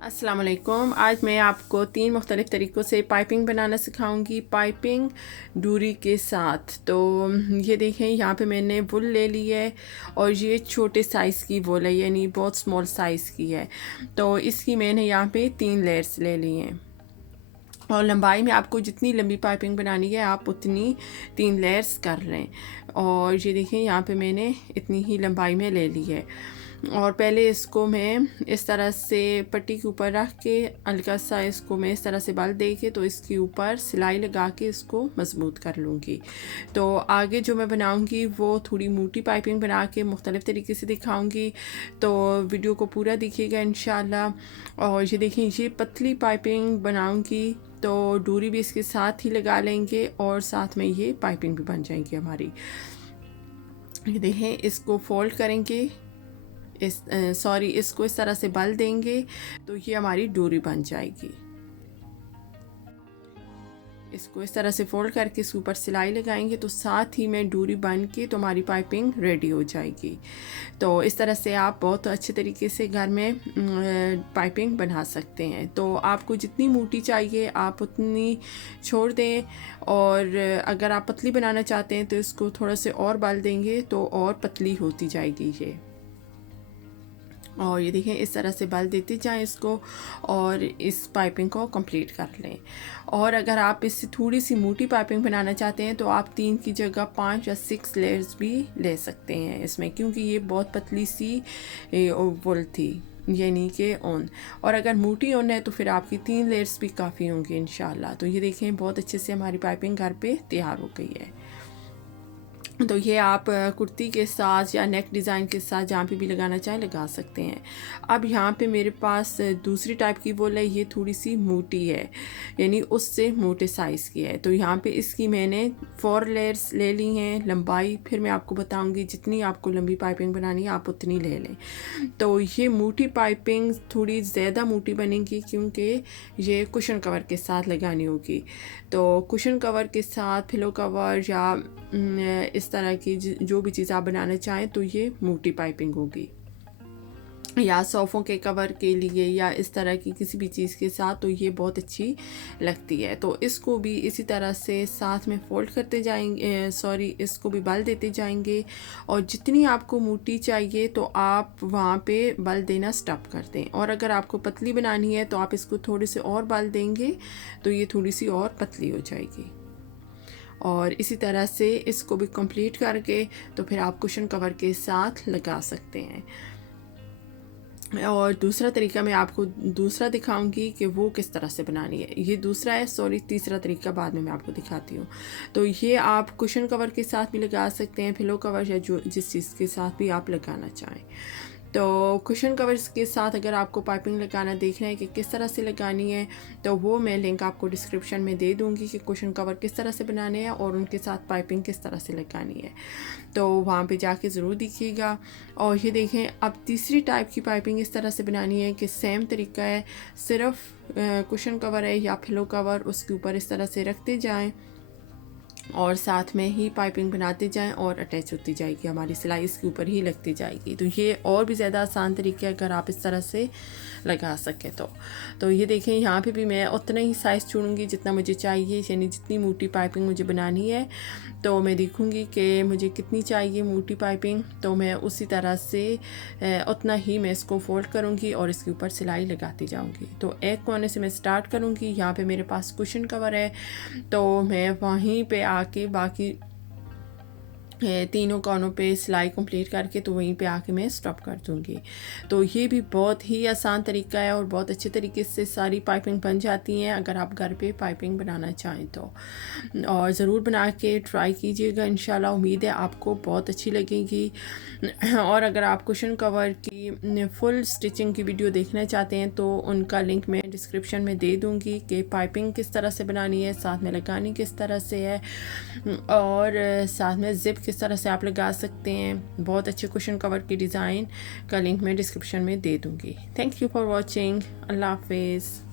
अस्सलाम वालेकुम। आज मैं आपको 3 मुख्तलिफ़ तरीक़ों से पाइपिंग बनाना सिखाऊंगी, पाइपिंग डोरी के साथ। तो ये देखें, यहाँ पे मैंने वुल ले ली है और ये छोटे साइज़ की वुल है, यानी बहुत स्मॉल साइज़ की है। तो इसकी मैंने यहाँ पे 3 लेयर्स ले ली हैं और लंबाई में आपको जितनी लंबी पाइपिंग बनानी है आप उतनी 3 लेयर्स कर लें। और ये देखें, यहाँ पे मैंने इतनी ही लंबाई में ले ली है। और पहले इसको मैं इस तरह से पट्टी के ऊपर रख के हल्का सा इसको मैं इस तरह से बल दे के तो इसके ऊपर सिलाई लगा के इसको मजबूत कर लूँगी। तो आगे जो मैं बनाऊँगी वो थोड़ी मोटी पाइपिंग बना के मुख्तलिफ़ तरीके से दिखाऊँगी। तो वीडियो को पूरा देखिएगा इंशाल्लाह। और ये देखें, ये पतली पाइपिंग बनाऊँगी तो डोरी भी इसके साथ ही लगा लेंगे और साथ में ये पाइपिंग भी बन जाएंगी हमारी। ये देखें, इसको फोल्ड करेंगे, इसको इस तरह से बल देंगे तो ये हमारी डोरी बन जाएगी। इसको इस तरह से फोल्ड करके इसके ऊपर सिलाई लगाएंगे तो साथ ही में डोरी बन के तो हमारी पाइपिंग रेडी हो जाएगी। तो इस तरह से आप बहुत अच्छे तरीके से घर में पाइपिंग बना सकते हैं। तो आपको जितनी मोटी चाहिए आप उतनी छोड़ दें, और अगर आप पतली बनाना चाहते हैं तो इसको थोड़ा से और बल देंगे तो और पतली होती जाएगी ये। और ये देखें, इस तरह से बल देते जाएं इसको और इस पाइपिंग को कंप्लीट कर लें। और अगर आप इससे थोड़ी सी मोटी पाइपिंग बनाना चाहते हैं तो आप 3 की जगह 5 या 6 लेयर्स भी ले सकते हैं इसमें, क्योंकि ये बहुत पतली सी वुल थी, यानी कि ऊन। और अगर मोटी ऊन है तो फिर आपकी 3 लेयर्स भी काफ़ी होंगे इंशाल्लाह। तो ये देखें, बहुत अच्छे से हमारी पाइपिंग घर पे तैयार हो गई है। तो ये आप कुर्ती के साथ या नेक डिज़ाइन के साथ जहाँ पे भी लगाना चाहें लगा सकते हैं। अब यहाँ पे मेरे पास दूसरी टाइप की वुल है, ये थोड़ी सी मोटी है, यानी उससे मोटे साइज़ की है। तो यहाँ पे इसकी मैंने 4 लेयर्स ले ली हैं। लंबाई फिर मैं आपको बताऊँगी, जितनी आपको लंबी पाइपिंग बनानी है आप उतनी ले लें। तो ये मोटी पाइपिंग थोड़ी ज़्यादा मोटी बनेगी क्योंकि ये कुशन कवर के साथ लगानी होगी। तो कुशन कवर के साथ पिलो कवर या इस तरह की जो भी चीज़ आप बनाना चाहें तो ये मोटी पाइपिंग होगी, या सोफ़ों के कवर के लिए या इस तरह की किसी भी चीज़ के साथ तो ये बहुत अच्छी लगती है। तो इसको भी इसी तरह से साथ में फोल्ड करते जाएंगे, इसको भी बल देते जाएंगे। और जितनी आपको मोटी चाहिए तो आप वहाँ पे बल देना स्टॉप कर दें। और अगर आपको पतली बनानी है तो आप इसको थोड़े से और बल देंगे तो ये थोड़ी सी और पतली हो जाएगी। और इसी तरह से इसको भी कंप्लीट करके तो फिर आप कुशन कवर के साथ लगा सकते हैं। और दूसरा तरीका मैं आपको दूसरा दिखाऊंगी कि वो किस तरह से बनानी है। ये दूसरा है, तीसरा तरीका बाद में मैं आपको दिखाती हूँ। तो ये आप कुशन कवर के साथ भी लगा सकते हैं, पिलो कवर या जो जिस चीज़ के साथ भी आप लगाना चाहें। तो कुशन कवर्स के साथ अगर आपको पाइपिंग लगाना देखना है कि किस तरह से लगानी है तो वो मैं लिंक आपको डिस्क्रिप्शन में दे दूँगी कि कुशन कवर किस तरह से बनाने हैं और उनके साथ पाइपिंग किस तरह से लगानी है। तो वहाँ पे जाके ज़रूर देखिएगा। और ये देखें, अब तीसरी टाइप की पाइपिंग इस तरह से बनानी है कि सेम तरीका है, सिर्फ कुशन कवर है या पिलो कवर, उसके ऊपर इस तरह से रखते जाएँ और साथ में ही पाइपिंग बनाते जाएं और अटैच होती जाएगी, हमारी सिलाई इसके ऊपर ही लगती जाएगी। तो ये और भी ज़्यादा आसान तरीके अगर आप इस तरह से लगा सकें तो ये देखें, यहाँ पे भी मैं उतना ही साइज़ चुनूँगी जितना मुझे चाहिए, यानी जितनी मोटी पाइपिंग मुझे बनानी है तो मैं देखूँगी कि मुझे कितनी चाहिए मोटी पाइपिंग, तो मैं उसी तरह से उतना ही मैं इसको फोल्ड करूँगी और इसके ऊपर सिलाई लगाती जाऊँगी। तो एक कोने से मैं स्टार्ट करूँगी, यहाँ पे मेरे पास कुशन कवर है तो मैं वहीं पे आके बाकी तीनों कोनों पे सिलाई कंप्लीट करके तो वहीं पे आके मैं स्टॉप कर दूँगी। तो ये भी बहुत ही आसान तरीका है और बहुत अच्छे तरीके से सारी पाइपिंग बन जाती हैं अगर आप घर पे पाइपिंग बनाना चाहें तो। और ज़रूर बना के ट्राई कीजिएगा, इंशाल्लाह उम्मीद है आपको बहुत अच्छी लगेगी। और अगर आप कुशन कवर की फुल स्टिचिंग की वीडियो देखना चाहते हैं तो उनका लिंक मैं डिस्क्रिप्शन में दे दूँगी कि पाइपिंग किस तरह से बनानी है, साथ में लगानी किस तरह से है और साथ में ज़िप किस तरह से आप लगा सकते हैं। बहुत अच्छे कुशन कवर की डिज़ाइन का लिंक मैं डिस्क्रिप्शन में दे दूँगी। Thank you for watching. अल्लाह हाफिज़।